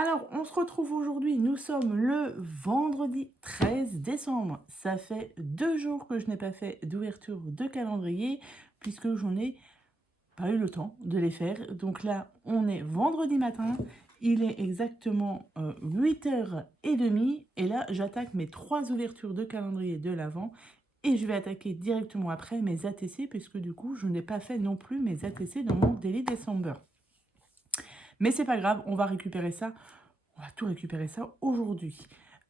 Alors, on se retrouve aujourd'hui. Nous sommes le vendredi 13 décembre. Ça fait 2 jours que je n'ai pas fait d'ouverture de calendrier puisque j'en ai pas eu le temps de les faire. Donc là, on est vendredi matin. Il est exactement 8h30 et là, j'attaque mes 3 ouvertures de calendrier de l'Avent et je vais attaquer directement après mes ATC puisque du coup, je n'ai pas fait non plus mes ATC dans mon Daily December. Mais c'est pas grave, on va récupérer ça. On va tout récupérer ça aujourd'hui.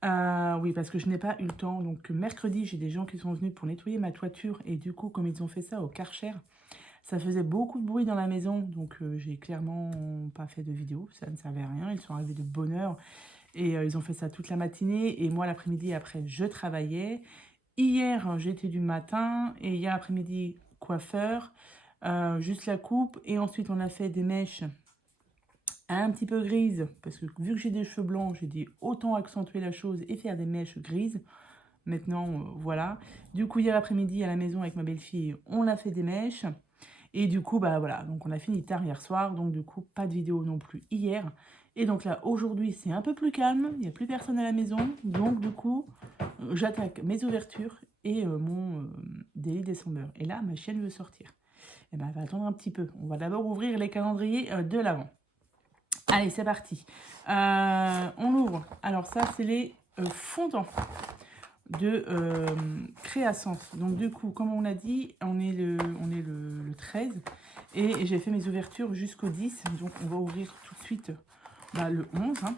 Oui, parce que je n'ai pas eu le temps. Donc mercredi, j'ai des gens qui sont venus pour nettoyer ma toiture. Et du coup, comme ils ont fait ça au Karcher, ça faisait beaucoup de bruit dans la maison. Donc j'ai clairement pas fait de vidéo. Ça ne servait à rien. Ils sont arrivés de bonne heure. Et ils ont fait ça toute la matinée. Et moi, l'après-midi, après, je travaillais. Hier, j'étais du matin. Et hier après-midi, coiffeur. Juste la coupe. Et ensuite, on a fait des mèches un petit peu grise, parce que vu que j'ai des cheveux blancs, j'ai dit autant accentuer la chose et faire des mèches grises. Maintenant, voilà. Du coup, hier après-midi, à la maison avec ma belle-fille, on a fait des mèches. Et du coup, bah voilà, donc on a fini tard hier soir, donc du coup, pas de vidéo non plus hier. Et donc là, aujourd'hui, c'est un peu plus calme, il n'y a plus personne à la maison. Donc du coup, j'attaque mes ouvertures et mon Daily December. Et là, ma chienne veut sortir. Et ben, elle va attendre un petit peu. On va d'abord ouvrir les calendriers de l'avant. Allez, c'est parti. On ouvre. Alors ça, c'est les fondants de Créasens. Donc du coup, comme on a dit, on est le 13. Et j'ai fait mes ouvertures jusqu'au 10. Donc on va ouvrir tout de suite le 11. Hein.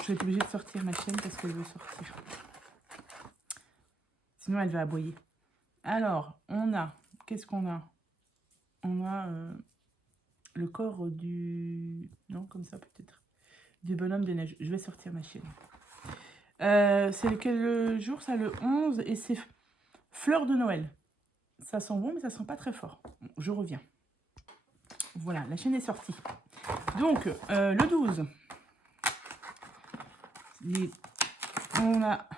Je vais être obligée de sortir ma chaîne parce qu'elle veut sortir. Sinon, elle va aboyer. Alors, on a... Qu'est-ce qu'on a? On a le corps du... Non, comme ça peut-être. Du bonhomme de neige. Je vais sortir ma chaîne. C'est quel jour ça? Le 11. Et c'est fleurs de Noël. Ça sent bon, mais ça sent pas très fort. Bon, je reviens. Voilà, la chaîne est sortie. Donc, le 12. On a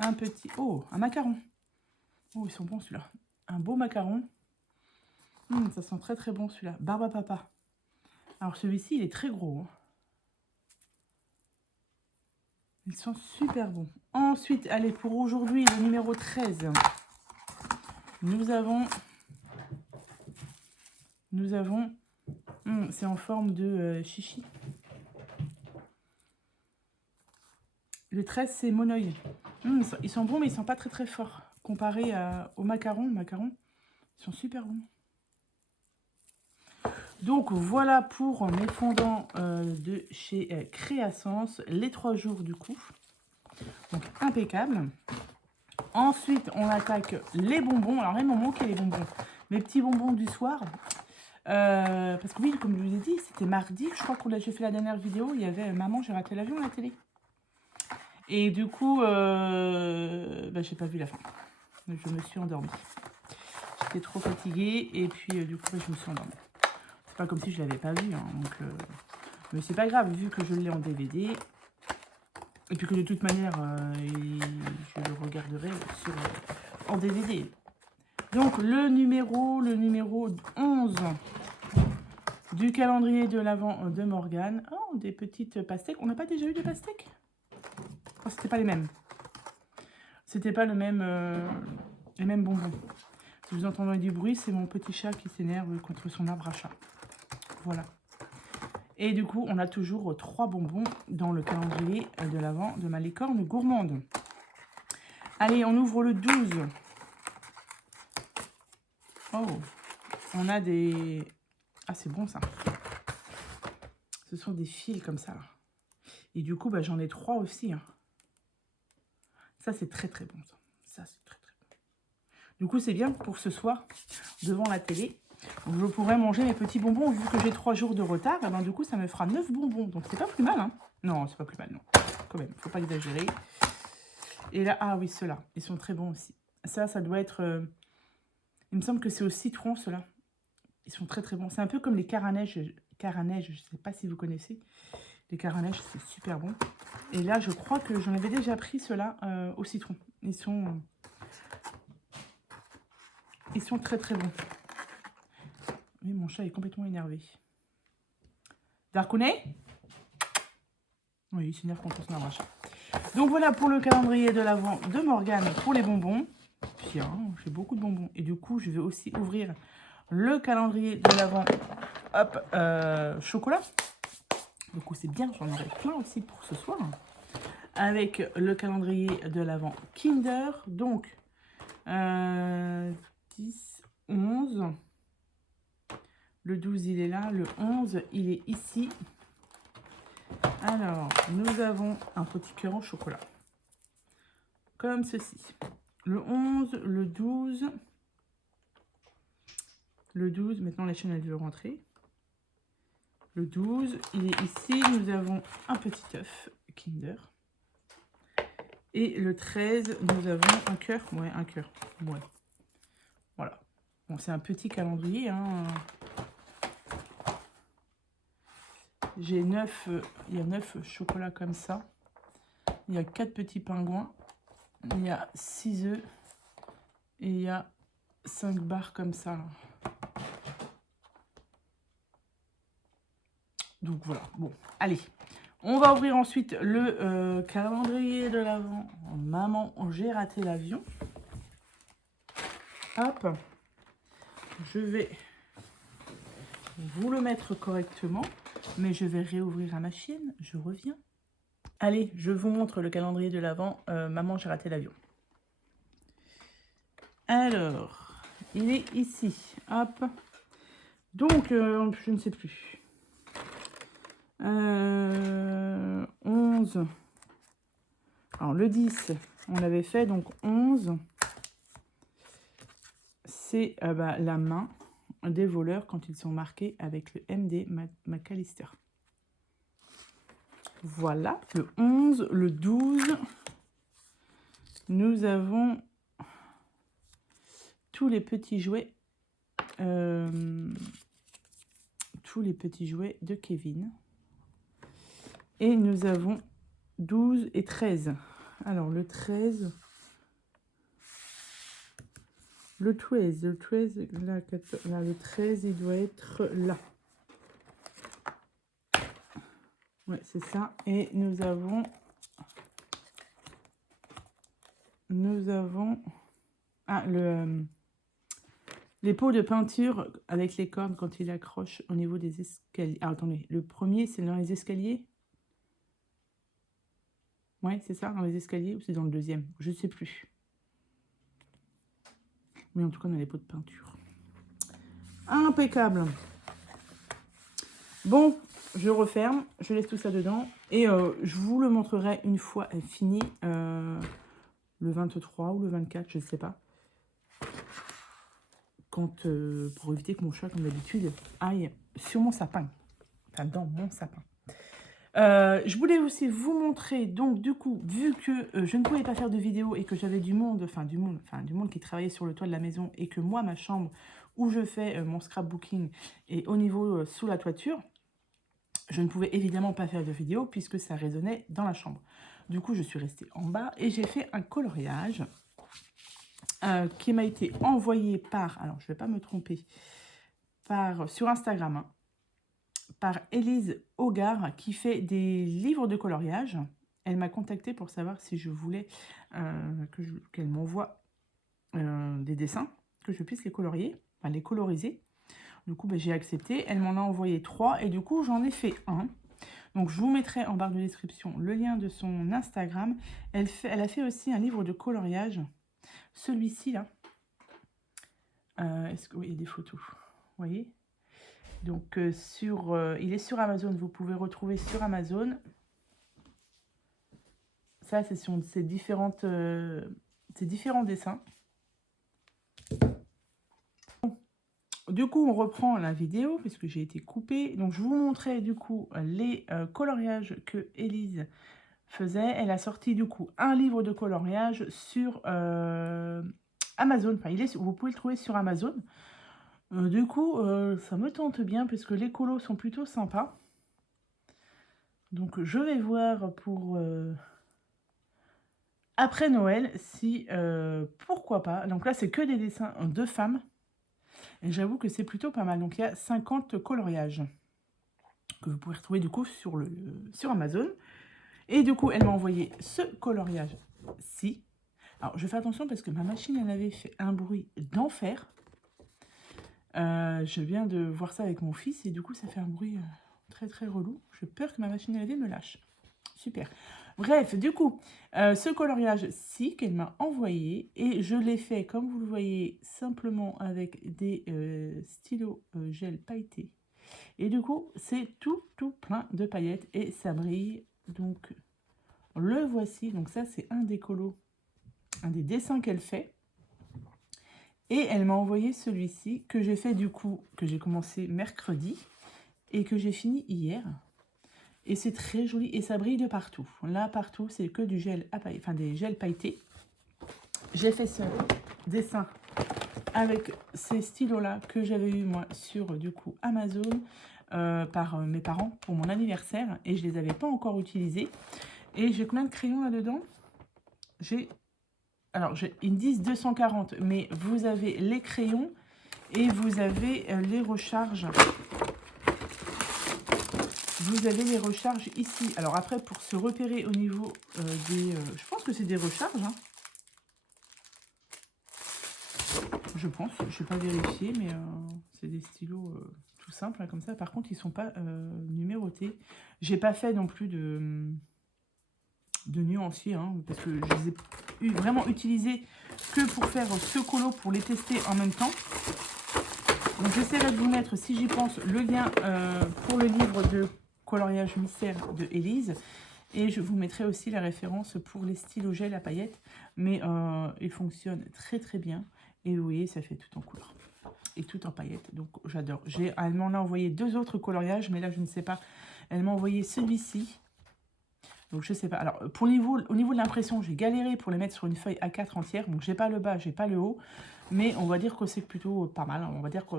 un petit... Oh, un macaron. Oh, ils sont bons celui-là. Un beau macaron. Ça sent très très bon celui-là. Barbe à papa. Alors celui-ci, il est très gros. Hein. Ils sont super bons. Ensuite, allez, pour aujourd'hui, le numéro 13. Nous avons... c'est en forme de chichi. Le 13, c'est monoeil. Ils sont bons, mais ils sont pas très très forts. Comparé aux macarons, ils sont super bons. Donc voilà pour mes fondants de chez Créasens. Les 3 jours du coup. Donc impeccable. Ensuite, on attaque les bonbons. Alors, ils m'ont manqué les bonbons. Mes petits bonbons du soir. Parce que oui, comme je vous ai dit, c'était mardi. Je crois qu'on j'ai fait la dernière vidéo. Il y avait Maman, j'ai raté l'avion à la télé. Et du coup, j'ai pas vu la fin. Je me suis endormie. J'étais trop fatiguée. Et puis, du coup, je me suis endormie. C'est pas comme si je l'avais pas vu. Hein, donc, mais c'est pas grave, vu que je l'ai en DVD. Et puis que de toute manière, je le regarderai en DVD. Donc, le numéro 11 du calendrier de l'Avent de Morgane. Oh, des petites pastèques. On n'a pas déjà eu des pastèques? Oh, c'était pas les mêmes. C'était pas les mêmes bonbons. Si vous entendez du bruit, c'est mon petit chat qui s'énerve contre son arbre à chat. Voilà. Et du coup, on a toujours 3 bonbons dans le calendrier de l'Avent de ma licorne gourmande. Allez, on ouvre le 12. Oh, on a des... Ah, c'est bon ça. Ce sont des fils comme ça. Là. Et du coup, j'en ai 3 aussi. Hein. Ça, c'est très très bon. Ça, c'est très très bon. Du coup, c'est bien pour ce soir, devant la télé. Donc, je pourrais manger mes petits bonbons. Vu que j'ai 3 jours de retard, et du coup, ça me fera 9 bonbons. Donc, c'est pas plus mal. Hein. Non, c'est pas plus mal, non. Quand même, faut pas exagérer. Et là, ah oui, ceux-là, ils sont très bons aussi. Ça doit être... il me semble que c'est au citron, ceux-là. Ils sont très très bons. C'est un peu comme les caranèges. Caranèges, je ne sais pas si vous connaissez. Les caranèges, c'est super bon. Et là, je crois que j'en avais déjà pris ceux-là au citron. Ils sont très très bons. Oui, mon chat est complètement énervé. Darkounet? Oui, il s'énerve quand on s'en arrache. Donc voilà pour le calendrier de l'Avent de Morgane pour les bonbons. Tiens, j'ai beaucoup de bonbons. Et du coup, je vais aussi ouvrir le calendrier de l'Avent, hop, chocolat. Du coup, c'est bien, j'en aurai plein aussi pour ce soir. Avec le calendrier de l'Avent Kinder. Donc, 10, 11. Le 12, il est là. Le 11, il est ici. Alors, nous avons un petit cœur en chocolat. Comme ceci. Le 11, le 12. Le 12, maintenant la chaîne elle veut rentrer. Le 12, il est ici. Nous avons un petit œuf Kinder. Et le 13, nous avons un cœur. Ouais, un cœur. Ouais. Voilà. Bon, c'est un petit calendrier. Hein. J'ai 9, il y a 9 chocolats comme ça. Il y a 4 petits pingouins. Il y a 6 œufs. Et il y a 5 barres comme ça. Là. Donc voilà. Bon, allez. On va ouvrir ensuite le calendrier de l'Avent. Maman, j'ai raté l'avion. Hop. Je vais vous le mettre correctement. Mais je vais réouvrir à ma chienne. Je reviens. Allez, je vous montre le calendrier de l'Avent. Maman, j'ai raté l'avion. Alors, il est ici. Hop. Donc, je ne sais plus. 11. Alors, le 10, on l'avait fait. Donc, 11. C'est la main des voleurs quand ils sont marqués avec le MD McAllister. Voilà. Le 11, le 12. Nous avons tous les petits jouets. Tous les petits jouets de Kevin. Et nous avons 12 et 13. Alors, le 13... Le 13, là, le 13, il doit être là. Ouais, c'est ça. Et nous avons les pots de peinture avec les cordes quand il accroche au niveau des escaliers. Ah, attendez, le premier, c'est dans les escaliers. Ouais, c'est ça, dans les escaliers, ou c'est dans le deuxième? Je ne sais plus. Mais en tout cas, on a les pots de peinture. Impeccable. Bon, je referme, je laisse tout ça dedans. Et je vous le montrerai une fois fini, le 23 ou le 24, je ne sais pas. Quand, pour éviter que mon chat, comme d'habitude, aille sur mon sapin. Enfin, dans mon sapin. Je voulais aussi vous montrer, donc du coup, vu que je ne pouvais pas faire de vidéo et que j'avais du monde qui travaillait sur le toit de la maison et que moi, ma chambre où je fais mon scrapbooking est au niveau sous la toiture, je ne pouvais évidemment pas faire de vidéo puisque ça résonnait dans la chambre. Du coup, je suis restée en bas et j'ai fait un coloriage qui m'a été envoyé par, alors je ne vais pas me tromper, sur Instagram, hein, par Élise Hogarth qui fait des livres de coloriage. Elle m'a contactée pour savoir si je voulais qu'elle m'envoie des dessins, que je puisse les colorier, enfin les coloriser. Du coup, j'ai accepté. Elle m'en a envoyé 3 et du coup, j'en ai fait un. Donc, je vous mettrai en barre de description le lien de son Instagram. Elle a fait aussi un livre de coloriage. Celui-ci, là. Est-ce que oui, il y a des photos? Vous voyez? Donc, il est sur Amazon. Vous pouvez retrouver sur Amazon. Ça, c'est sur ces différents dessins. Du coup, on reprend la vidéo puisque j'ai été coupée. Donc, je vous montrais du coup les coloriages que Élise faisait. Elle a sorti du coup un livre de coloriage sur Amazon. Enfin, vous pouvez le trouver sur Amazon. Du coup, ça me tente bien puisque les colos sont plutôt sympas. Donc, je vais voir pour après Noël si pourquoi pas. Donc là, c'est que des dessins de femmes. Et j'avoue que c'est plutôt pas mal. Donc, il y a 50 coloriages. que vous pouvez retrouver du coup sur Amazon. Et du coup, elle m'a envoyé ce coloriage-ci. Alors, je fais attention parce que ma machine, elle avait fait un bruit d'enfer. Je viens de voir ça avec mon fils et du coup, ça fait un bruit très très relou. J'ai peur que ma machine à laver me lâche. Super. Bref, du coup, ce coloriage-ci qu'elle m'a envoyé et je l'ai fait, comme vous le voyez, simplement avec des stylos gel pailletés. Et du coup, c'est tout plein de paillettes et ça brille. Donc, le voici. Donc ça, c'est un des colos, un des dessins qu'elle fait. Et elle m'a envoyé celui-ci que j'ai fait du coup, que j'ai commencé mercredi et que j'ai fini hier. Et c'est très joli et ça brille de partout. Là, partout, c'est que du gel à pailleter, enfin des gels pailletés. J'ai fait ce dessin avec ces stylos-là que j'avais eu moi sur du coup Amazon par mes parents pour mon anniversaire. Et je ne les avais pas encore utilisés. Et j'ai combien de crayons là-dedans? Ils me disent 240, mais vous avez les crayons et vous avez les recharges. Vous avez les recharges ici. Alors après, pour se repérer au niveau des... je pense que c'est des recharges. Hein. Je pense, je ne vais pas vérifier, mais c'est des stylos tout simples, hein, comme ça. Par contre, ils ne sont pas numérotés. J'ai pas fait non plus de nuanciers, hein, parce que je les ai vraiment utilisés que pour faire ce colo, pour les tester en même temps. Donc j'essaierai de vous mettre, si j'y pense, le lien pour le livre de coloriage mystère de Élise. Et je vous mettrai aussi la référence pour les stylos gel à paillettes. Mais ils fonctionnent très très bien. Et vous voyez, ça fait tout en couleur. Et tout en paillettes. Donc j'adore. Elle m'en a envoyé 2 autres coloriages, mais là je ne sais pas. Elle m'a envoyé celui-ci. Donc je sais pas. Alors au niveau de l'impression, j'ai galéré pour les mettre sur une feuille A4 entière. Donc j'ai pas le bas, j'ai pas le haut. Mais on va dire que c'est plutôt pas mal. On va dire que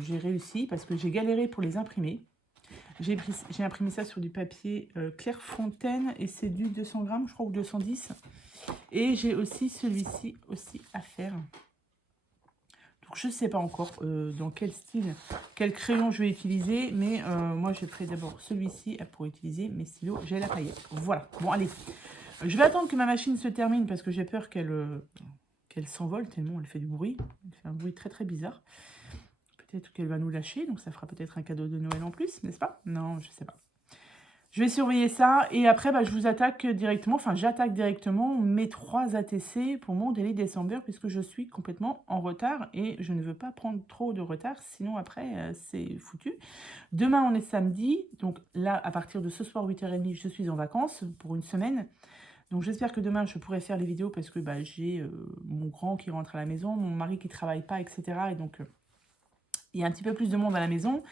j'ai réussi parce que j'ai galéré pour les imprimer. J'ai imprimé ça sur du papier Clairefontaine et c'est du 200 grammes, je crois, ou 210. Et j'ai aussi celui-ci aussi à faire. Donc je ne sais pas encore dans quel style, quel crayon je vais utiliser. Mais moi, je ferai d'abord celui-ci pour utiliser mes stylos gel à paillettes. Voilà. Bon, allez. Je vais attendre que ma machine se termine parce que j'ai peur qu'elle s'envole tellement elle fait du bruit. Elle fait un bruit très très bizarre. Peut-être qu'elle va nous lâcher, donc ça fera peut-être un cadeau de Noël en plus, n'est-ce pas? Non, je sais pas. Je vais surveiller ça et après, je vous attaque directement, enfin j'attaque directement mes 3 ATC pour mon Daily December puisque je suis complètement en retard et je ne veux pas prendre trop de retard, sinon après c'est foutu. Demain on est samedi, donc là à partir de ce soir 8h30, je suis en vacances pour une semaine. Donc j'espère que demain je pourrai faire les vidéos parce que j'ai mon grand qui rentre à la maison, mon mari qui travaille pas, etc. Et donc il y a un petit peu plus de monde à la maison.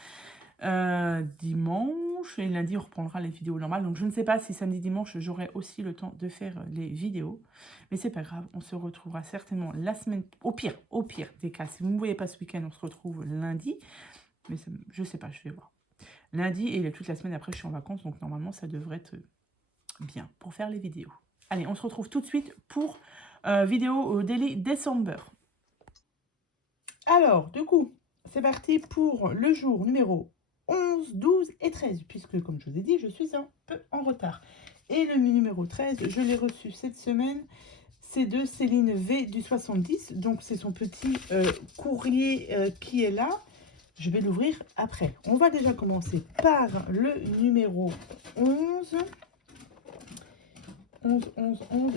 Dimanche et lundi, on reprendra les vidéos normales. Donc je ne sais pas si samedi, dimanche, j'aurai aussi le temps de faire les vidéos. Mais c'est pas grave, on se retrouvera certainement la semaine... Au pire des cas, si vous ne me voyez pas ce week-end, on se retrouve lundi. Mais ça, je sais pas, je vais voir. Lundi et toute la semaine après, je suis en vacances. Donc normalement, ça devrait être bien pour faire les vidéos. Allez, on se retrouve tout de suite pour vidéo au Daily December. Alors, du coup... C'est parti pour le jour numéro 11, 12 et 13, puisque, comme je vous ai dit, je suis un peu en retard. Et le numéro 13, je l'ai reçu cette semaine, c'est de Céline V du 70. Donc, c'est son petit courrier qui est là. Je vais l'ouvrir après. On va déjà commencer par le numéro 11. 11.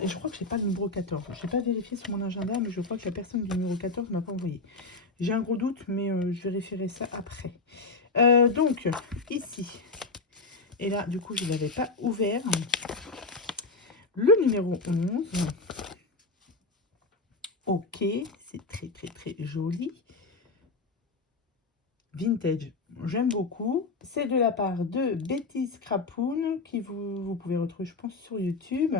Et je crois que je n'ai pas le numéro 14. Je n'ai pas vérifié sur mon agenda, mais je crois que la personne du numéro 14 ne m'a pas envoyé. J'ai un gros doute, mais je vérifierai ça après. Donc, ici. Et là, du coup, je ne l'avais pas ouvert. Le numéro 11. Ok, c'est très, très, très joli. Vintage, j'aime beaucoup. C'est de la part de Betty Scrapoon, qui vous pouvez retrouver, je pense, sur YouTube.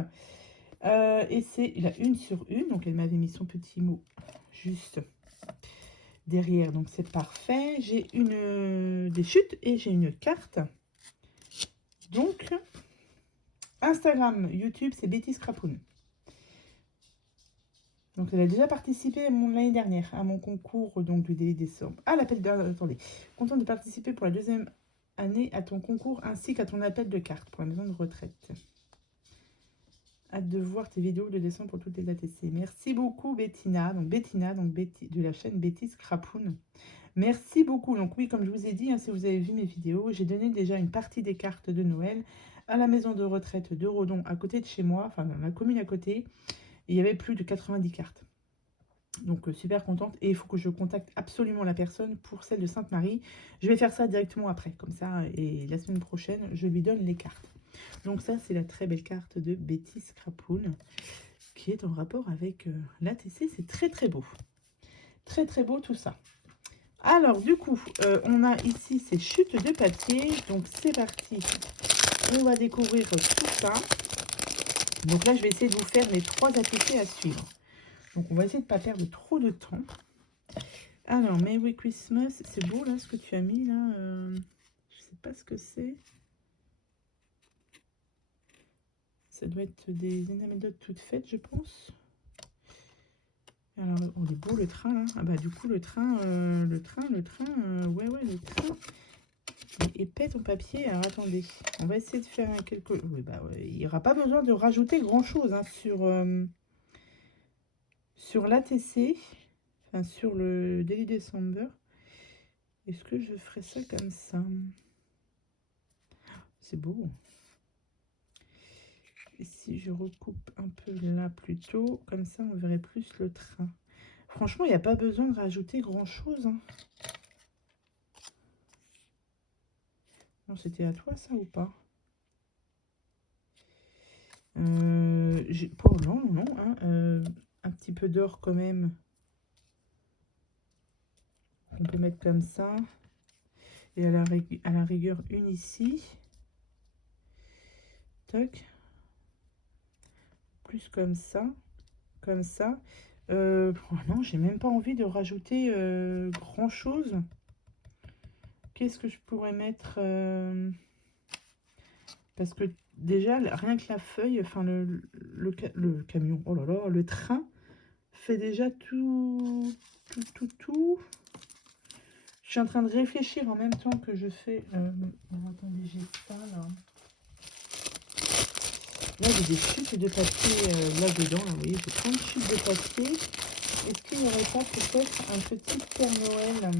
Et c'est la 1/1, donc elle m'avait mis son petit mot juste derrière, donc c'est parfait. J'ai des chutes et j'ai une carte. Donc, Instagram, YouTube, c'est Betty Scrapoon. Donc, elle a déjà participé l'année dernière à mon concours donc, du Daily Décembre. Ah, l'appel attendez. Contente de participer pour la deuxième année à ton concours ainsi qu'à ton appel de cartes pour la maison de retraite. Hâte de voir tes vidéos de dessin pour toutes les ATC. Merci beaucoup Bettina, donc de la chaîne Betty Scrapoon. Merci beaucoup. Donc oui, comme je vous ai dit, hein, si vous avez vu mes vidéos, j'ai donné déjà une partie des cartes de Noël à la maison de retraite de Redon, à côté de chez moi, enfin dans la commune à côté. Et il y avait plus de 90 cartes. Donc super contente. Et il faut que je contacte absolument la personne pour celle de Sainte-Marie. Je vais faire ça directement après, comme ça. Et la semaine prochaine, je lui donne les cartes. Donc ça, c'est la très belle carte de Betty Scrapoon, qui est en rapport avec l'ATC. C'est très très beau. Très très beau tout ça. Alors du coup, on a ici ces chutes de papier. Donc c'est parti. On va découvrir tout ça. Donc là, je vais essayer de vous faire les 3 ATC à suivre. Donc on va essayer de ne pas perdre trop de temps. Alors, Merry Christmas. C'est beau là ce que tu as mis là. Je sais pas ce que c'est. Ça doit être des anecdotes toutes faites, je pense. Alors, on est beau le train là. Ah bah du coup le train, ouais, le train. Il est épais ton papier. Alors attendez, on va essayer de faire un quelque... Oui, bah ouais, il n'y aura pas besoin de rajouter grand chose hein, sur l'ATC, enfin sur le Daily December. Est-ce que je ferai ça comme ça? C'est beau. Et si je recoupe un peu là plutôt, comme ça on verrait plus le train. Franchement, il n'y a pas besoin de rajouter grand chose. Hein. Non, c'était à toi ça ou pas? Non, hein, un petit peu d'or quand même. On peut mettre comme ça. Et à la rigueur, une ici. Tac. Plus comme ça. Comme ça. Non, j'ai même pas envie de rajouter grand chose. Qu'est-ce que je pourrais mettre parce que déjà, rien que la feuille, enfin le camion, oh là là, le train fait déjà tout. Je suis en train de réfléchir en même temps que je fais... attendez, j'ai ça là. Là, j'ai des chutes de papier là-dedans. Là, vous voyez, j'ai plein de chutes de papier. Est-ce qu'il n'y aurait pas peut-être un petit Père Noël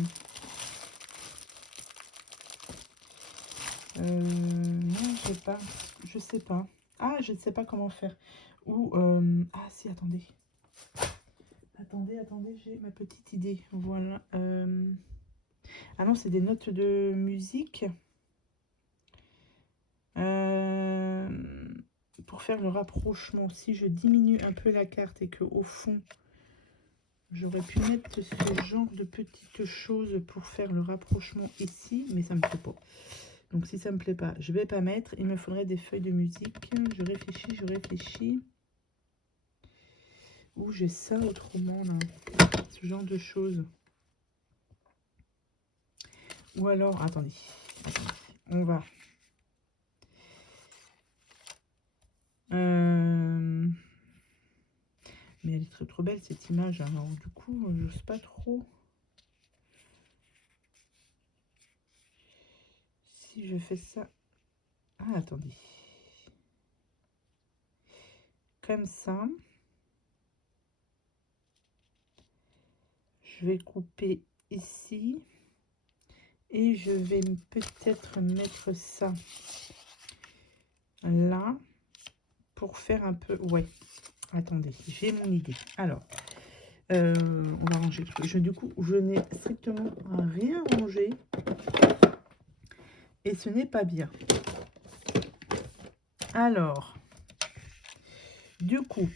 non, je sais pas. Je sais pas. Ah, je ne sais pas comment faire. Ou... ah, si, attendez. Attendez, j'ai ma petite idée. Voilà. Ah non, c'est des notes de musique. Pour faire le rapprochement, si je diminue un peu la carte et que au fond, j'aurais pu mettre ce genre de petites choses pour faire le rapprochement ici, mais ça me plaît pas. Donc si ça me plaît pas, je vais pas mettre. Il me faudrait des feuilles de musique. Je réfléchis. Où j'ai ça autrement là, ce genre de choses. Ou alors, attendez, on va... Mais elle est très trop belle cette image. Alors du coup, je sais pas trop. Si je fais ça... Ah, attendez. Comme ça. Je vais couper ici. Et je vais peut-être mettre ça là. Pour faire un peu... Ouais. Attendez, j'ai mon idée. Alors, on va ranger le truc. Du coup, je n'ai strictement rien rangé. Et ce n'est pas bien. Alors, du coup,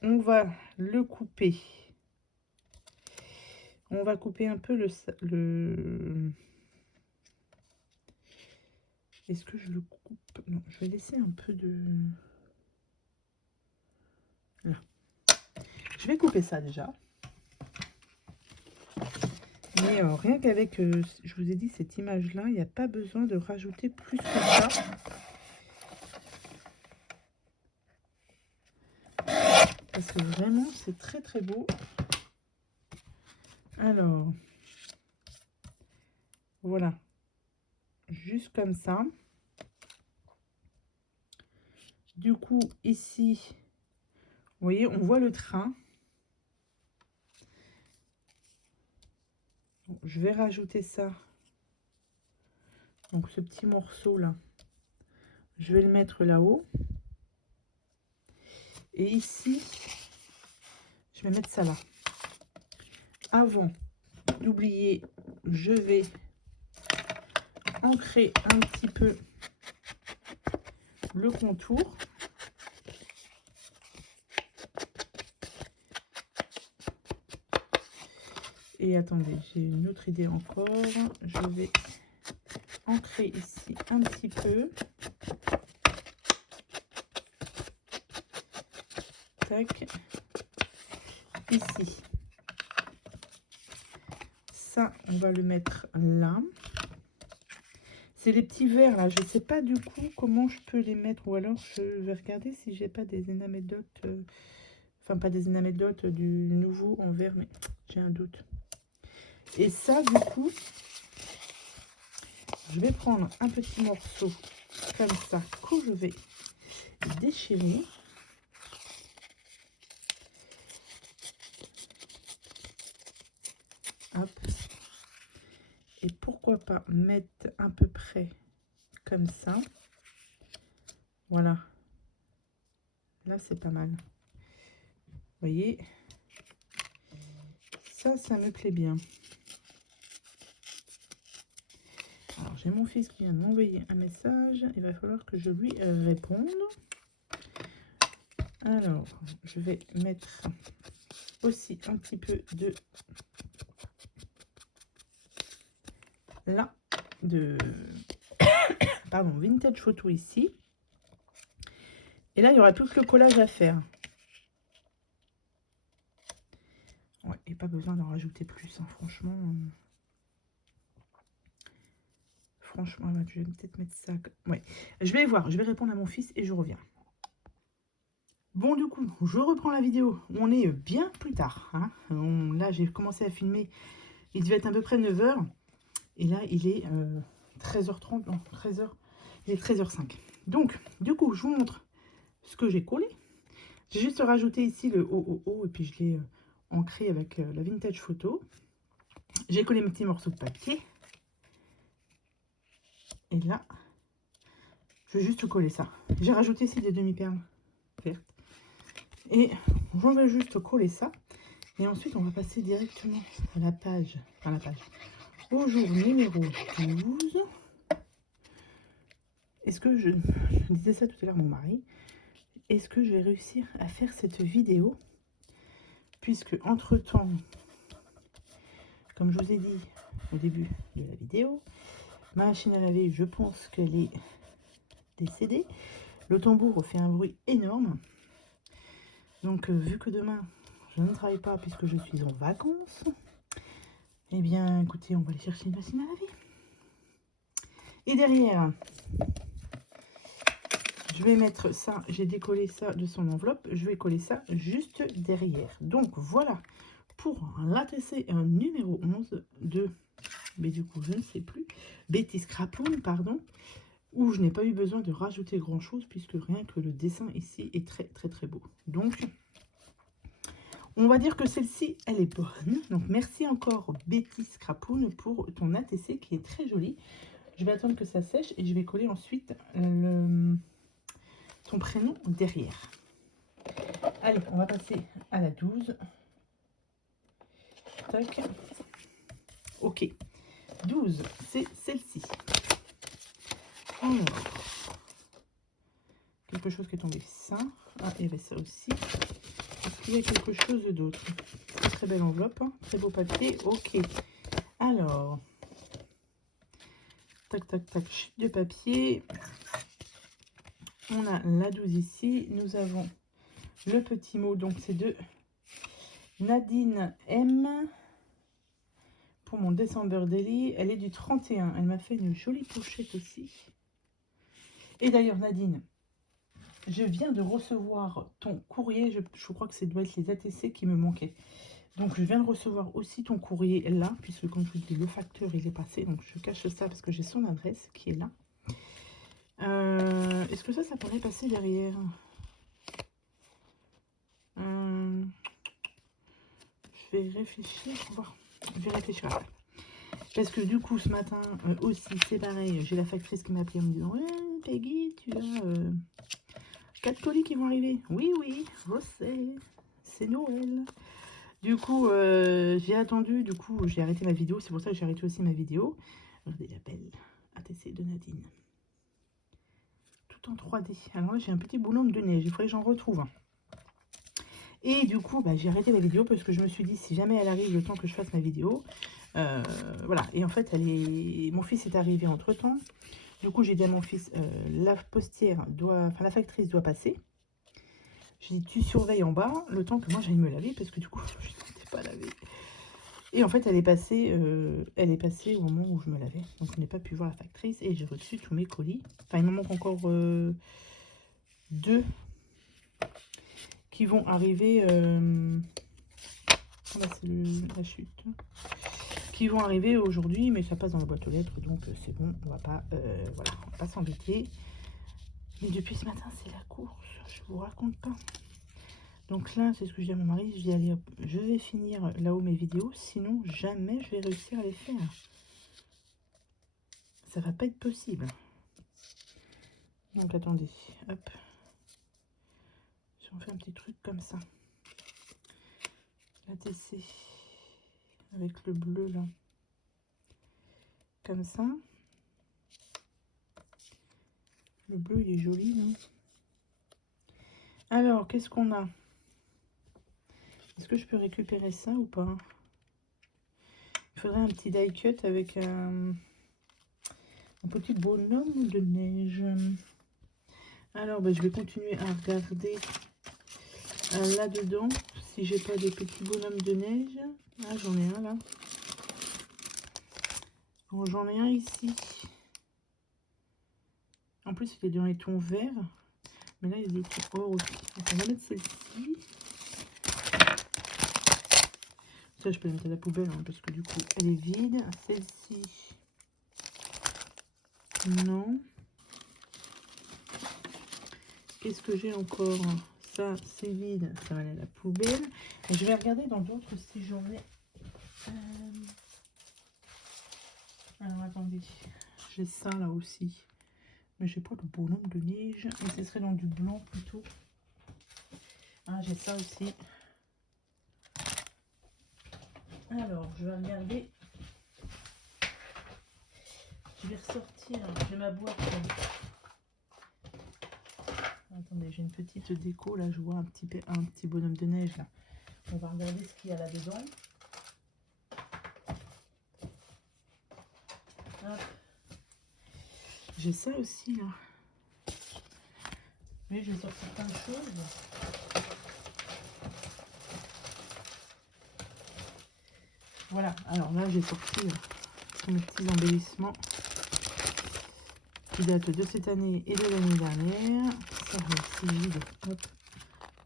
on va le couper. On va couper un peu le... Est-ce que je le coupe? Non, je vais laisser un peu de... Là. Je vais couper ça déjà. Mais rien qu'avec, je vous ai dit, cette image-là, il n'y a pas besoin de rajouter plus que ça. Parce que vraiment, c'est très très beau. Alors, voilà. juste comme ça. Du coup, ici, vous voyez, on voit le train. Bon, je vais rajouter ça. Donc, ce petit morceau là, je vais le mettre là-haut. Et ici, je vais mettre ça là. Avant d'oublier, je vais ancrer un petit peu le contour. Et attendez, j'ai une autre idée encore. Je vais ancrer ici un petit peu. Tac. Ici. Ça, on va le mettre là. C'est les petits verres là. Je ne sais pas du coup comment je peux les mettre. Ou alors je vais regarder si j'ai pas des énamédotes. Enfin, pas des énamédotes du nouveau en verre, mais j'ai un doute. Et ça, du coup, je vais prendre un petit morceau comme ça que je vais déchirer. Hop. Et pourquoi pas mettre à peu près comme ça. Voilà. Là, c'est pas mal. Vous voyez, ça me plaît bien. Alors, j'ai mon fils qui vient de m'envoyer un message. Il va falloir que je lui réponde. Alors, je vais mettre aussi un petit peu de là, de pardon, vintage photo ici. Et là, il y aura tout le collage à faire. Ouais, et pas besoin d'en rajouter plus, hein, franchement. Franchement, je vais peut-être mettre ça. Ouais, je vais voir, je vais répondre à mon fils et je reviens. Bon, du coup, je reprends la vidéo. On est bien plus tard. Hein. Là, j'ai commencé à filmer. Il devait être à peu près 9 h. Et là, il est 13h30. Non, 13h. Il est 13h05. Donc, du coup, je vous montre ce que j'ai collé. J'ai juste rajouté ici le OOO. Et puis, je l'ai ancré avec la vintage photo. J'ai collé mes petits morceaux de papier. Et là, je vais juste coller ça. J'ai rajouté ici des demi-perles vertes. Et j'en vais juste coller ça. Et ensuite, on va passer directement à la page. Enfin, la page. Au jour numéro 12. Est-ce que je disais ça tout à l'heure, mon mari. Est-ce que je vais réussir à faire cette vidéo? Puisque, entre-temps, comme je vous ai dit au début de la vidéo, ma machine à laver, je pense qu'elle est décédée. Le tambour fait un bruit énorme. Donc, vu que demain, je ne travaille pas puisque je suis en vacances, eh bien, écoutez, on va aller chercher une machine à laver. Et derrière, je vais mettre ça, j'ai décollé ça de son enveloppe, je vais coller ça juste derrière. Donc, voilà, pour l'ATC numéro 11 de, mais du coup, je ne sais plus, Betty Scrapoon, pardon, où je n'ai pas eu besoin de rajouter grand-chose puisque rien que le dessin ici est très, très, très beau. Donc, on va dire que celle-ci, elle est bonne. Donc, merci encore Betty Scrapoon pour ton ATC qui est très joli. Je vais attendre que ça sèche et je vais coller ensuite ton prénom derrière. Allez, on va passer à la 12. Tac. Ok. 12, c'est celle-ci. Alors, quelque chose qui est tombé. Ça. Ah, il y avait ça aussi. Est-ce qu'il y a quelque chose d'autre? Très belle enveloppe, hein, très beau papier. Ok. Alors, tac, tac, tac, chute de papier. On a la 12 ici. Nous avons le petit mot. Donc, c'est de Nadine M. Pour mon December Daily. Elle est du 31. Elle m'a fait une jolie pochette aussi. Et d'ailleurs, Nadine, je viens de recevoir ton courrier. Je crois que c'est doit être les ATC qui me manquaient. Donc je viens de recevoir aussi ton courrier là, puisque comme je vous dis, le facteur il est passé. Donc je cache ça parce que j'ai son adresse qui est là. Est-ce que ça pourrait passer derrière? Je vais réfléchir. Bon, je vais réfléchir après. Parce que du coup, ce matin aussi, c'est pareil. J'ai la factrice qui m'a appelé en me disant: ouais, Peggy, tu as 4 colis qui vont arriver. Oui, oui, je sais. C'est Noël. Du coup, j'ai attendu. Du coup, j'ai arrêté ma vidéo. C'est pour ça que j'ai arrêté aussi ma vidéo. Regardez l'appel ATC de Nadine. Tout en 3D. Alors là, j'ai un petit bonhomme de neige. Il faudrait que j'en retrouve un. Et du coup, bah, j'ai arrêté la vidéo parce que je me suis dit, si jamais elle arrive le temps que je fasse ma vidéo, voilà. Et en fait, mon fils est arrivé entre-temps. Du coup, j'ai dit à mon fils, la postière la factrice doit passer. J'ai dit, tu surveilles en bas le temps que moi j'aille me laver parce que du coup, je n'étais pas laver. Et en fait, elle est passée au moment où je me lavais. Donc, je n'ai pas pu voir la factrice et j'ai reçu tous mes colis. Enfin, il me manque encore 2 qui vont arriver. Là, c'est la chute. Qui vont arriver aujourd'hui, mais ça passe dans la boîte aux lettres, donc c'est bon, on va pas, voilà, on va pas s'embêter. Mais depuis ce matin, c'est la course, je vous raconte pas. Donc là, c'est ce que je dis à mon mari, je dis allez hop, je vais finir là-haut mes vidéos, sinon jamais je vais réussir à les faire. Ça va pas être possible. Donc attendez, hop. Si on fait un petit truc comme ça. La TC avec le bleu là. Comme ça. Le bleu, il est joli, là. Alors, qu'est-ce qu'on a? Est-ce que je peux récupérer ça ou pas? Il faudrait un petit die cut avec un petit bonhomme de neige. Alors, bah, je vais continuer à regarder là-dedans si j'ai pas des petits bonhommes de neige. Ah, j'en ai un là. Bon, j'en ai un ici. En plus, il est dans les tons verts. Mais là, il y a des tons or aussi. Donc, on va mettre celle-ci. Ça, je peux la mettre à la poubelle hein, parce que du coup, elle est vide. Celle-ci, non. Qu'est-ce que j'ai encore? Ça, c'est vide. Ça va aller à la poubelle. Et je vais regarder dans d'autres si j'en ai. Alors, attendez. J'ai ça là aussi. Mais j'ai pas le bonhomme de neige. Mais ce serait dans du blanc plutôt. Ah, j'ai ça aussi. Alors, je vais regarder. Je vais ressortir. J'ai ma boîte. Attendez, j'ai une petite déco. Là, je vois un petit bonhomme de neige. Là. On va regarder ce qu'il y a là-dedans. J'ai ça aussi, là. Mais je vais sortir plein de choses. Voilà, alors là j'ai sorti mes petits embellissements qui datent de cette année et de l'année dernière. Ça va aussi vide. Hop.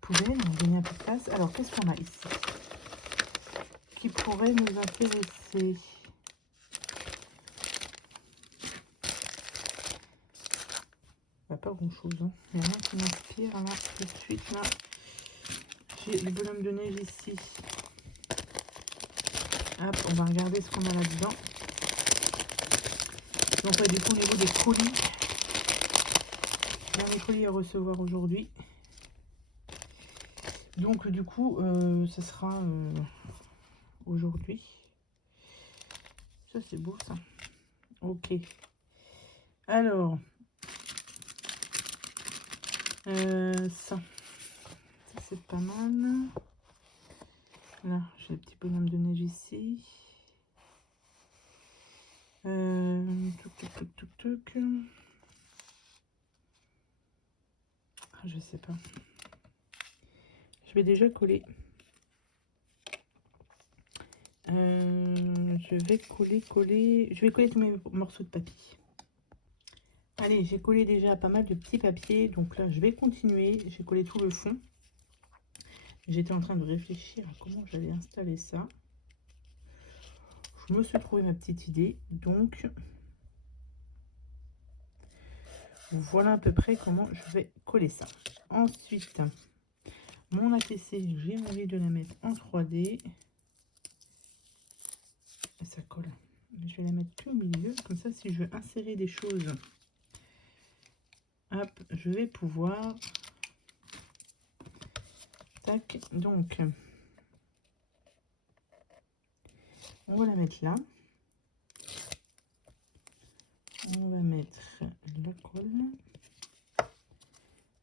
Poubelle, on va donner un peu de place. Alors qu'est-ce qu'on a ici qui pourrait nous intéresser? Pas grand chose, hein. Il n'y a rien qui m'inspire là tout de suite là. J'ai le bonhomme de neige ici. Hop, on va regarder ce qu'on a là-dedans. Donc ouais, du coup au niveau des colis, dernier colis à recevoir aujourd'hui. Donc du coup, ça sera aujourd'hui. Ça c'est beau ça. Ok. Alors, ça c'est pas mal. Là, j'ai le petit bonhomme de neige ici. Tuc. Ah, je sais pas. Je vais déjà coller. Je vais coller. Je vais coller tous mes morceaux de papier. Allez, j'ai collé déjà pas mal de petits papiers. Donc là, je vais continuer. J'ai collé tout le fond. J'étais en train de réfléchir à comment j'allais installer ça. Je me suis trouvé ma petite idée, donc voilà à peu près comment je vais coller ça. Ensuite, mon ATC, j'ai envie de la mettre en 3D. Ça colle. Je vais la mettre tout au milieu, comme ça si je veux insérer des choses, hop, je vais pouvoir. Tac, donc on va la mettre là. On va mettre la colle.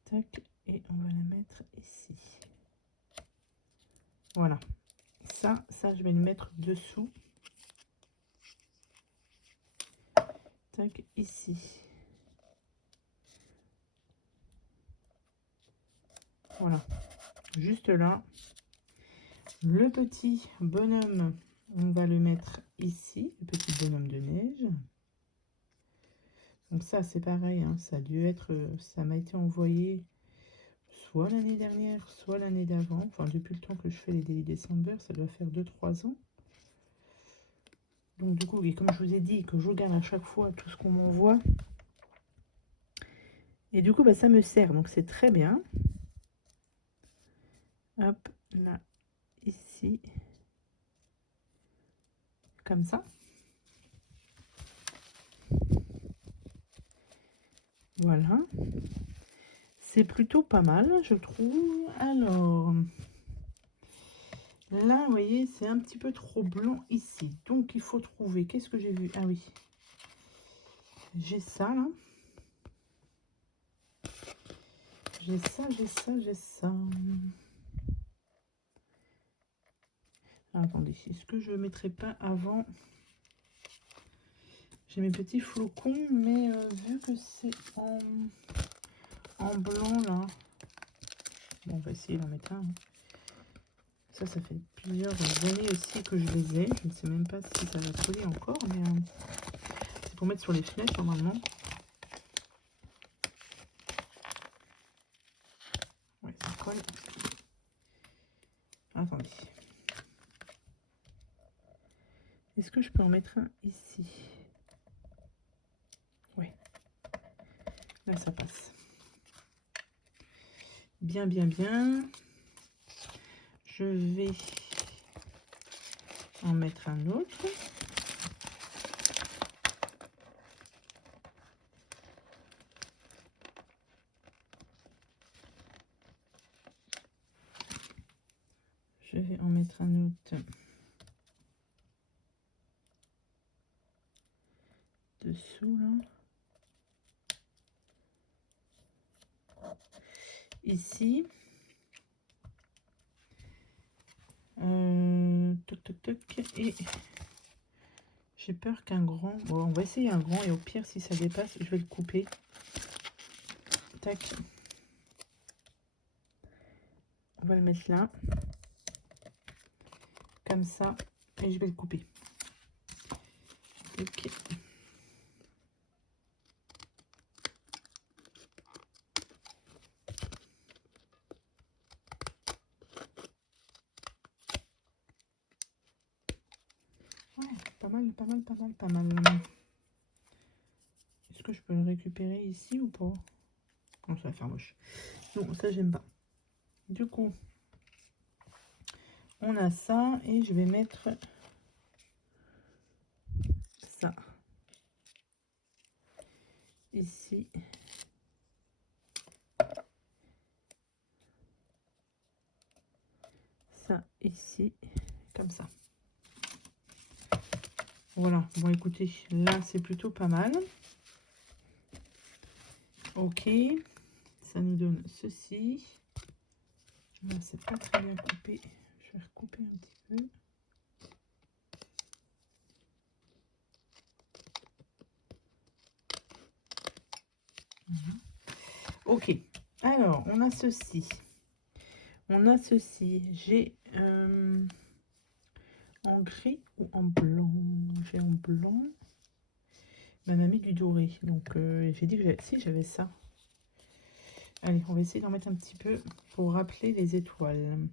Tac, et on va la mettre ici. Voilà. Ça je vais le mettre dessous. Tac, ici. Voilà. Juste là. Le petit bonhomme, on va le mettre ici. Le petit bonhomme de neige. Donc ça, c'est pareil. Hein, ça a dû être... ça m'a été envoyé soit l'année dernière, soit l'année d'avant. Enfin, depuis le temps que je fais les Daily December, ça doit faire 2-3 ans. Donc du coup, oui, comme je vous ai dit, que je regarde à chaque fois tout ce qu'on m'envoie. Et du coup, bah, ça me sert. Donc c'est très bien. Hop, là, ici. Comme ça. Voilà. C'est plutôt pas mal, je trouve. Alors... là, vous voyez, c'est un petit peu trop blanc ici. Donc, il faut trouver... qu'est-ce que j'ai vu? Ah oui. J'ai ça, là. J'ai ça, j'ai ça, j'ai ça. Ah, attendez, est-ce que je ne mettrai pas avant? J'ai mes petits flocons, mais vu que c'est en blanc, là... bon, on va essayer d'en mettre un. Hein. Ça fait plusieurs années aussi que je les ai. Je ne sais même pas si ça va coller encore, mais c'est pour mettre sur les fenêtres, normalement. Ouais, ça colle. Attendez. Est-ce que je peux en mettre un ici? Oui. Là, ça passe. Bien, bien, bien. Je vais en mettre un autre. Je vais en mettre un autre dessous, là. Ici. Toc, toc, toc. Et j'ai peur qu'un grand... bon, on va essayer un grand et au pire, si ça dépasse, je vais le couper. Tac. On va le mettre là. Comme ça. Et je vais le couper. Ok. Ouais, pas mal, pas mal, pas mal, pas mal. Est-ce que je peux le récupérer ici ou pas? Non, ça va faire moche. Non, ça, j'aime pas. Du coup, on a ça et je vais mettre ça ici. Ça ici, comme ça. Voilà, bon écoutez, là c'est plutôt pas mal. Ok, ça nous donne ceci. Là c'est pas très bien coupé, je vais recouper un petit peu. Voilà. Ok, alors on a ceci. On a ceci, j'ai en gris ou en blanc? J'ai en blanc. Ma mamie du doré, donc j'ai dit que si j'avais ça. Allez, on va essayer d'en mettre un petit peu pour rappeler les étoiles.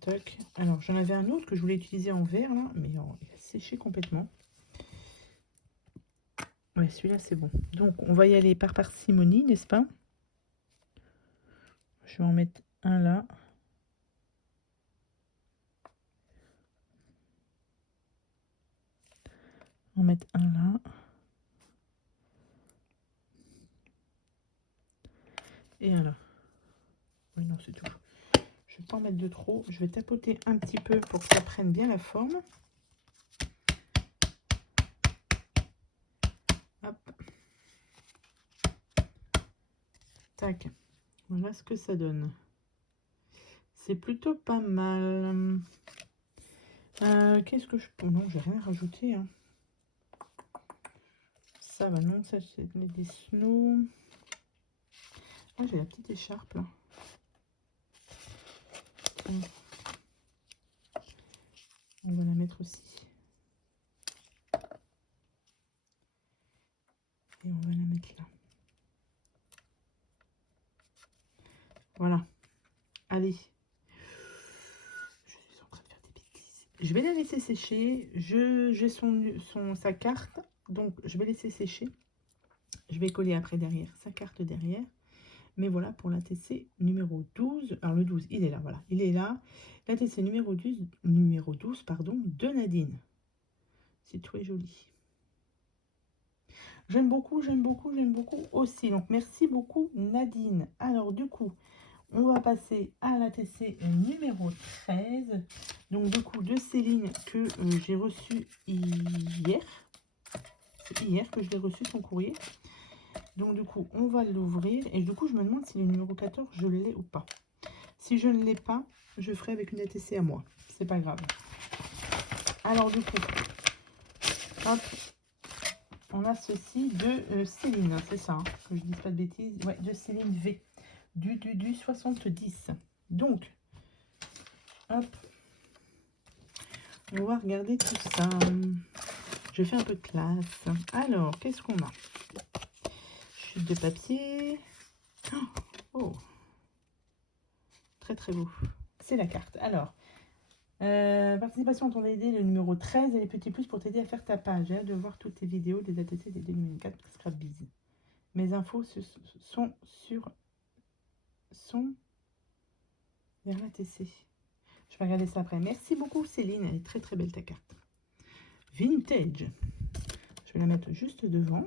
Toc. Alors, j'en avais un autre que je voulais utiliser en vert, là, mais il a séché complètement. Ouais, celui-là, c'est bon. Donc, on va y aller par parcimonie, n'est-ce pas? Je vais en mettre un là. En mettre un là. Et un là. Oui, non, c'est tout. Je vais pas en mettre de trop. Je vais tapoter un petit peu pour que ça prenne bien la forme. Hop. Tac. Voilà ce que ça donne. C'est plutôt pas mal. Qu'est-ce que je peux... Non, j'ai rien rajouté. Hein. Ça va, non, ça c'est des snows. Ah, j'ai la petite écharpe là. On va la mettre aussi. Et on va la mettre là. Voilà. Allez. Je suis en train de faire des bêtises. Je vais la laisser sécher. J'ai sa carte. Donc, je vais laisser sécher. Je vais coller après derrière sa carte derrière. Mais voilà pour l'ATC numéro 12. Alors, le 12, il est là. Voilà. Il est là. L'ATC numéro 12, pardon, de Nadine. C'est très joli. J'aime beaucoup, j'aime beaucoup, j'aime beaucoup aussi. Donc, merci beaucoup, Nadine. Alors, du coup, on va passer à l'ATC numéro 13. Donc, du coup, de Céline que j'ai reçu hier. C'est hier que je l'ai reçu, son courrier. Donc, du coup, on va l'ouvrir. Et du coup, je me demande si le numéro 14, je l'ai ou pas. Si je ne l'ai pas, je ferai avec une ATC à moi. C'est pas grave. Alors, du coup, hop. On a ceci de Céline, c'est ça, hein, que je ne dise pas de bêtises. Ouais, de Céline V, du 70. Donc, hop, on va regarder tout ça. Je fais un peu de classe. Alors, qu'est-ce qu'on a? Chute de papier. Oh, très très beau. C'est la carte. Alors, participation à ton AD, le numéro 13 et les petits plus pour t'aider à faire ta page. J'ai hâte de voir toutes tes vidéos des ATC des 2024 Scrapbiz. Mes infos sont vers l'ATC. Je vais regarder ça après. Merci beaucoup Céline, elle est très très belle ta carte. Vintage. Je vais la mettre juste devant.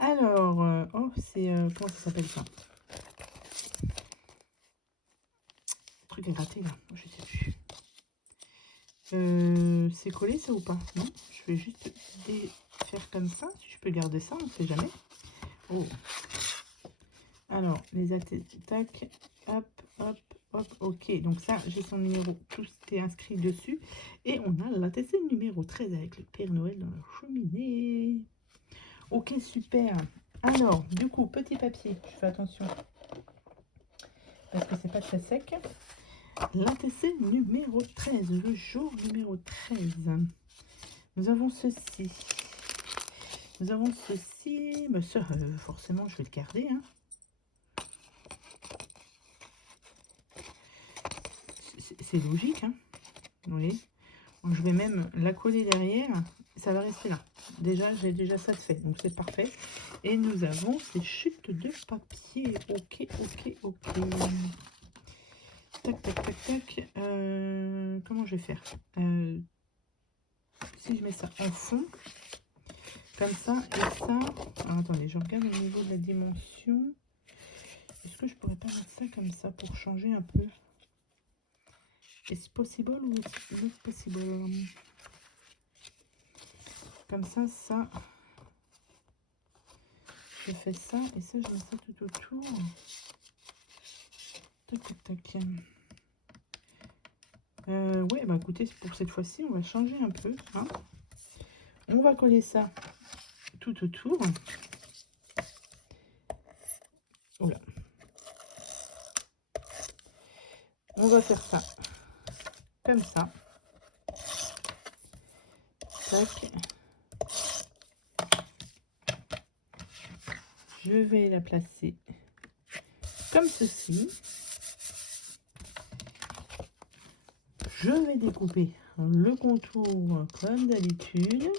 Alors, oh c'est... comment ça s'appelle ça? Le truc est raté là, je sais plus. C'est collé ça ou pas? Non, je vais juste faire comme ça. Si je peux garder ça, on ne sait jamais. Oh. Alors, les attaques, hop, hop, hop, ok. Donc ça, j'ai son numéro, tout est inscrit dessus. Et on a l'ATC numéro 13 avec le Père Noël dans la cheminée. Ok, super. Alors, du coup, petit papier, je fais attention. Parce que c'est pas très sec. L'ATC numéro 13, le jour numéro 13. Nous avons ceci. Nous avons ceci. Bah, ça, forcément, je vais le garder. Hein. C'est logique. Hein. Vous voyez. Donc, je vais même la coller derrière. Ça va rester là. Déjà, j'ai déjà ça de fait. Donc, c'est parfait. Et nous avons ces chutes de papier. Ok, ok, ok. Tac, tac, tac, tac. Comment je vais faire si je mets ça en fond, comme ça et ça. Alors, attendez, je regarde au niveau de la dimension. Est-ce que je pourrais pas mettre ça comme ça pour changer un peu? Est-ce possible ou est-ce not possible? Comme ça, je fais ça et ça, je mets ça tout autour. Tac, tac, tac. Ouais, bah écoutez, pour cette fois-ci, on va changer un peu. Hein. On va coller ça tout autour. Voilà. On va faire ça comme ça. Tac. Je vais la placer comme ceci. je vais découper le contour comme d'habitude.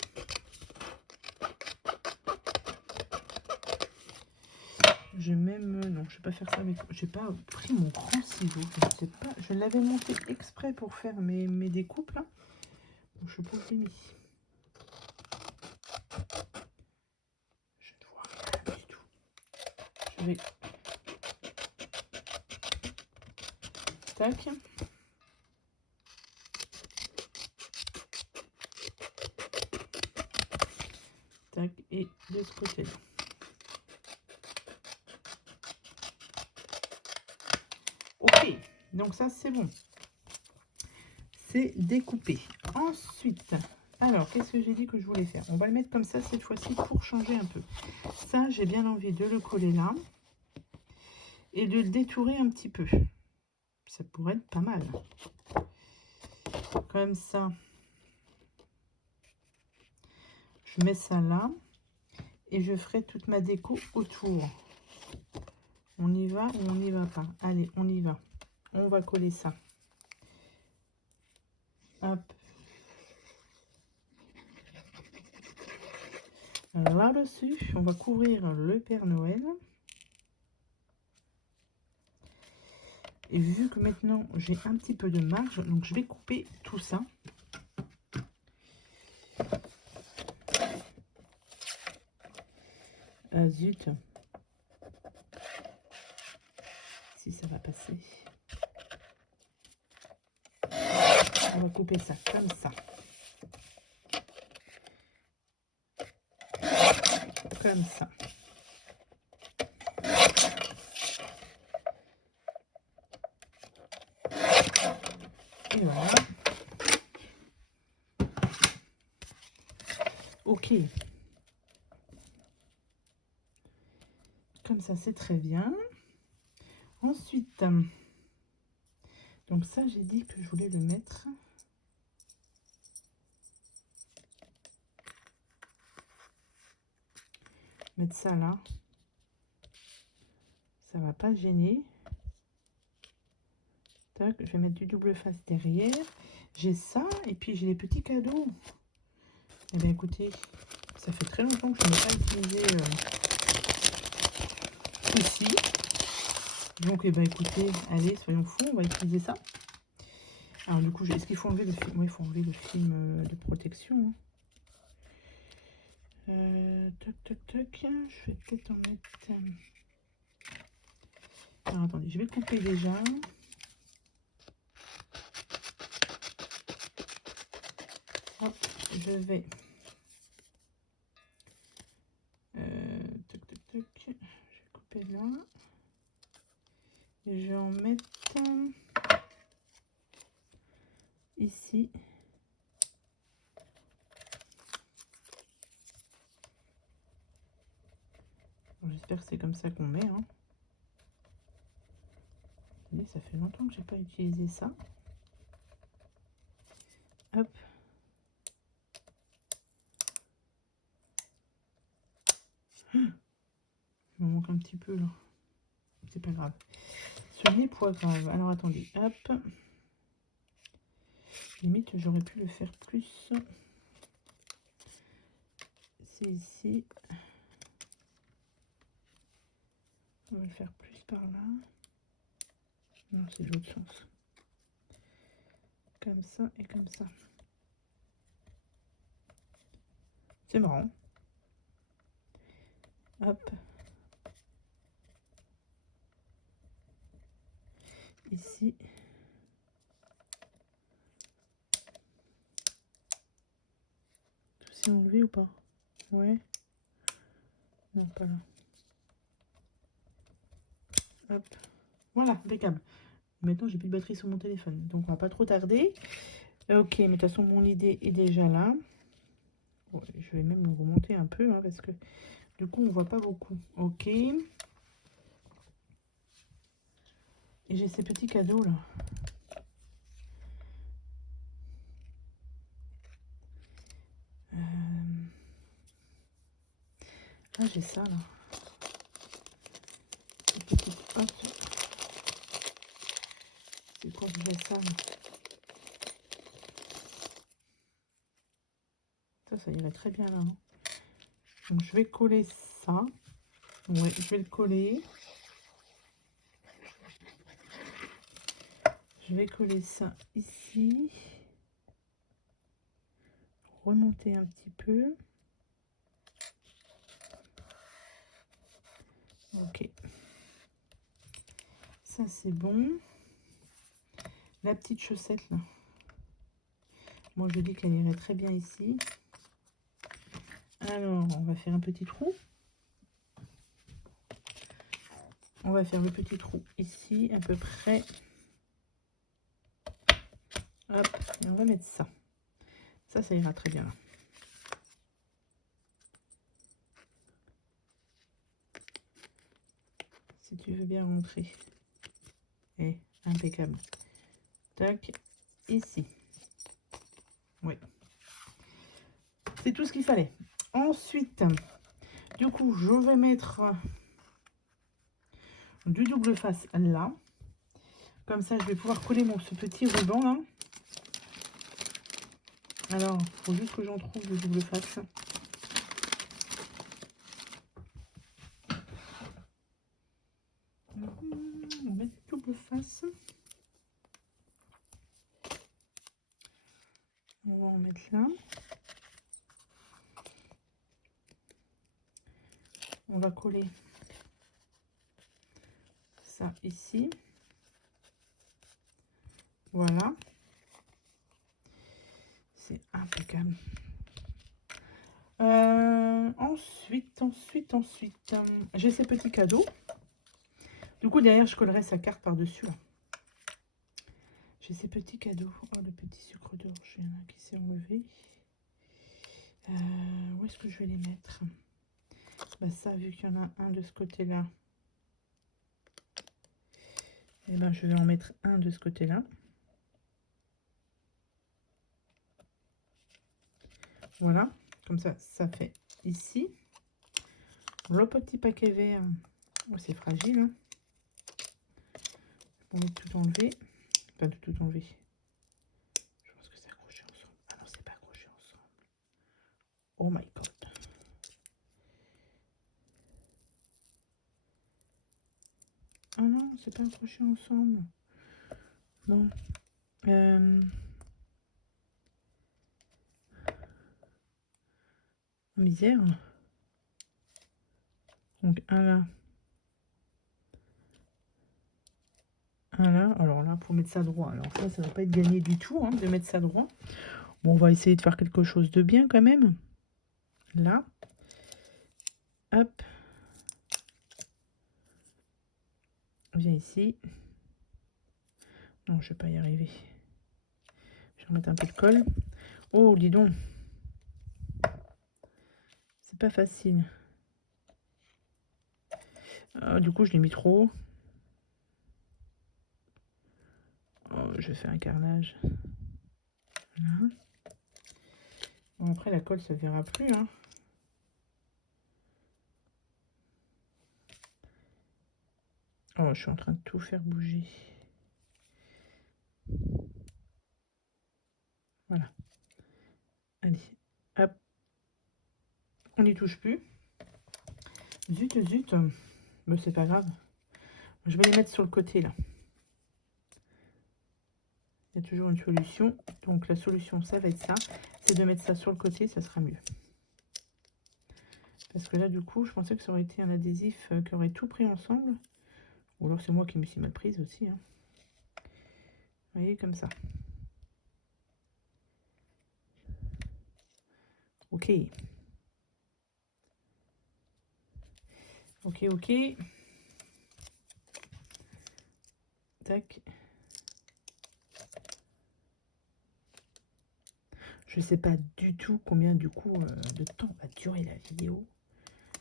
Je même non, je vais pas faire ça avec. J'ai pas pris mon grand ciseau. Je ne sais pas. Je l'avais monté exprès pour faire mes découpes là. Donc, je pense que j'ai mis. Je ne vois rien du tout. Je vais. Tac. Tac. Et de ce côté-là. Ok. Donc ça c'est bon. C'est découpé. Ensuite, alors qu'est-ce que j'ai dit que je voulais faire? On va le mettre comme ça cette fois-ci pour changer un peu. Ça, j'ai bien envie de le coller là et de le détourer un petit peu. Ça pourrait être pas mal. Comme ça. Je mets ça là et je ferai toute ma déco autour. On y va ou on n'y va pas? Allez, on y va. On va coller ça. Hop. Là-dessus, on va couvrir le Père Noël. Et vu que maintenant j'ai un petit peu de marge, donc je vais couper tout ça. Ah zut. Si ça va passer. On va couper ça comme ça. Comme ça. Et voilà. Ok. Comme ça, c'est très bien. Ensuite, donc ça, j'ai dit que je voulais le mettre. Mettre ça là. Ça va pas gêner. Tac, je vais mettre du double face derrière. J'ai ça et puis j'ai les petits cadeaux. Eh bien écoutez, ça fait très longtemps que je n'ai pas utilisé ceci. Donc eh bien écoutez, allez, soyons fous, on va utiliser ça. Alors du coup, est-ce qu'il faut enlever le film? Oui, il faut enlever le film de protection. Toc, toc, toc. Je vais peut-être en mettre... Alors attendez, je vais couper déjà. Hop, je vais... Toc, toc, toc. Je vais couper là. Et je vais en mettre ici. Bon, j'espère que c'est comme ça qu'on met. Hein. Mais ça fait longtemps que j'ai pas utilisé ça. Hop. Il me manque un petit peu là. C'est pas grave. Ce n'est pas grave. Alors attendez. Hop. Limite, j'aurais pu le faire plus. C'est ici. On va le faire plus par là. Non, c'est l'autre sens. Comme ça et comme ça. C'est marrant. Hop. Ici. Tout s'est enlevé ou pas? Ouais. Non, pas là. Hop. Voilà, impeccable. Maintenant, j'ai plus de batterie sur mon téléphone. Donc, on va pas trop tarder. Ok, mais de toute façon, mon idée est déjà là. Bon, je vais même le remonter un peu, hein, parce que du coup, on voit pas beaucoup. Ok. Et j'ai ces petits cadeaux, là. Ah, j'ai ça, là. Ces petites... Hop. C'est quoi déjà ça, là? ça irait très bien là. Hein. Donc je vais coller ça. Ouais, je vais le coller. Je vais coller ça ici. Remonter un petit peu. Ok. Ça c'est bon. La petite chaussette là. Moi je dis qu'elle irait très bien ici. Alors on va faire un petit trou. On va faire le petit trou ici à peu près. Hop, et on va mettre ça. Ça ira très bien là. Si tu veux bien rentrer. Et impeccable. Tac, ici. Oui. C'est tout ce qu'il fallait. Ensuite, du coup, je vais mettre du double face là. Comme ça, je vais pouvoir coller ce petit ruban là. Alors, il faut juste que j'en trouve le double face. On va mettre double face. On va en mettre là. On va coller ça ici. Voilà. C'est impeccable. Ensuite, j'ai ces petits cadeaux. Du coup, derrière, je collerai sa carte par-dessus. J'ai ces petits cadeaux. Oh, le petit sucre d'orge, il y en a qui s'est enlevé. Où est-ce que je vais les mettre? Bah ça, vu qu'il y en a un de ce côté-là, et ben je vais en mettre un de ce côté-là. Voilà, comme ça, ça fait ici. Le petit paquet vert, oh, c'est fragile. Hein. On va tout enlever. Pas de tout enlever. Je pense que c'est accroché ensemble. Ah non, c'est pas accroché ensemble. Oh my god. Ah non, c'est pas accroché ensemble. Bon. Misère. Donc un là. Un là. Alors là, pour mettre ça droit. Alors ça va pas être gagné du tout hein, de mettre ça droit. Bon, on va essayer de faire quelque chose de bien quand même. Là. Hop. Viens ici. Non, je vais pas y arriver. Je vais remettre un peu de colle. Oh, dis donc. C'est pas facile. Du coup, je l'ai mis trop haut. Oh, je fais un carnage. Voilà. Bon, après, la colle, ça ne verra plus. Hein. Oh, je suis en train de tout faire bouger. Voilà. Allez, hop. On n'y touche plus. Zut, zut. Mais c'est pas grave. Je vais les mettre sur le côté, là. Il y a toujours une solution. Donc, la solution, ça va être ça. C'est de mettre ça sur le côté, ça sera mieux. Parce que là, du coup, je pensais que ça aurait été un adhésif qui aurait tout pris ensemble. Ou alors, c'est moi qui me suis mal prise aussi. Hein. Vous voyez, comme ça. Ok. Ok, ok. Tac. Je sais pas du tout combien du coup de temps va durer la vidéo.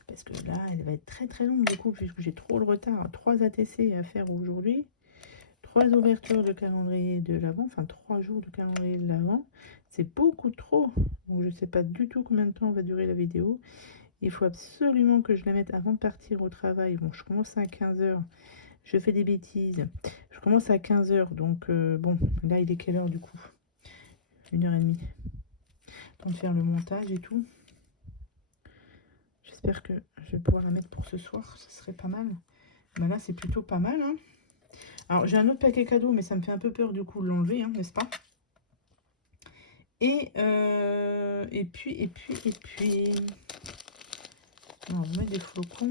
Parce que là, elle va être très très longue du coup, puisque j'ai trop le retard. 3 ATC à faire aujourd'hui. 3 ouvertures de calendrier de l'avant. Enfin, 3 jours de calendrier de l'avant. C'est beaucoup trop. Donc je sais pas du tout combien de temps va durer la vidéo. Il faut absolument que je la mette avant de partir au travail. Bon, je commence à 15 h. Je fais des bêtises. Je commence à 15 h. Donc bon, là il est quelle heure du coup? 1h30. temps de faire le montage et tout. J'espère que je vais pouvoir la mettre pour ce soir. Ce serait pas mal. Ben là, c'est plutôt pas mal. Hein. Alors, j'ai un autre paquet cadeau, mais ça me fait un peu peur du coup de l'enlever, hein, n'est-ce pas? Et puis... Alors, on va mettre des flocons.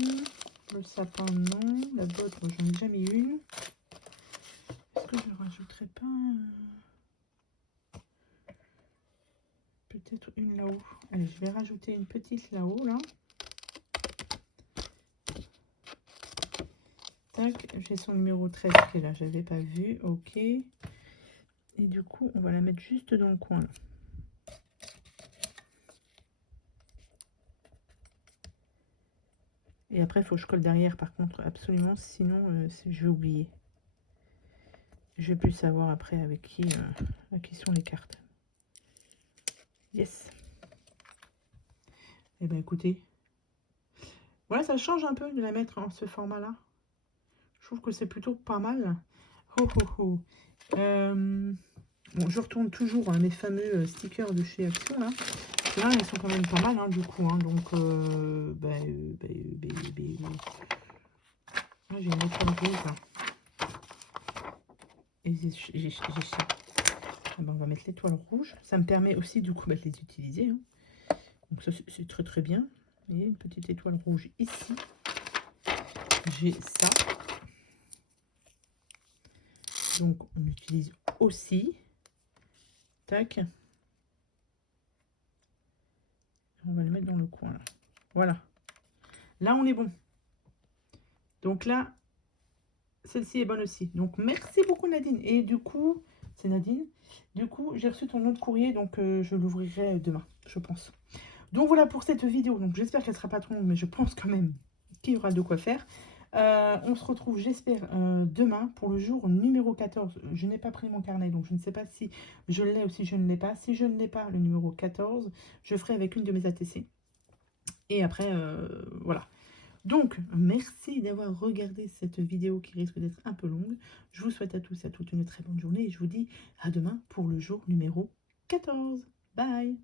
Le sapin, non. La botte, moi, j'en ai déjà mis une. Est-ce que je ne rajouterai pas... peut-être une là-haut. Allez, je vais rajouter une petite là-haut, là. Tac, j'ai son numéro 13 qui est là, j'avais pas vu. Ok. Et du coup, on va la mettre juste dans le coin, là. Et après, il faut que je colle derrière, par contre, absolument. Sinon, je vais oublier. Je vais plus savoir après avec qui sont les cartes. Yes. Eh ben écoutez, voilà, ça change un peu de la mettre en ce format-là. Je trouve que c'est plutôt pas mal. Oh, oh, oh. Bon, je retourne toujours mes fameux stickers de chez Action, là. Là, ils sont quand même pas mal, hein, du coup. Hein, donc, ah, j'ai une étoile rouge, là. Et j'ai ça. Ah ben, on va mettre l'étoile rouge. Ça me permet aussi, du coup, de les utiliser. Hein. Donc, ça, c'est très, très bien. Et une petite étoile rouge ici. J'ai ça. Donc, on utilise aussi. Tac. On va le mettre dans le coin, là. Voilà. Là, on est bon. Donc là, celle-ci est bonne aussi. Donc, merci beaucoup, Nadine. Et du coup, c'est Nadine. Du coup, j'ai reçu ton autre courrier, donc je l'ouvrirai demain, je pense. Donc, voilà pour cette vidéo. Donc, j'espère qu'elle ne sera pas trop longue, mais je pense quand même qu'il y aura de quoi faire. On se retrouve, j'espère, demain pour le jour numéro 14. Je n'ai pas pris mon carnet, donc je ne sais pas si je l'ai ou si je ne l'ai pas. Si je ne l'ai pas, le numéro 14, je ferai avec une de mes ATC. Et après, voilà. Donc, merci d'avoir regardé cette vidéo qui risque d'être un peu longue. Je vous souhaite à tous et à toutes une très bonne journée et je vous dis à demain pour le jour numéro 14. Bye!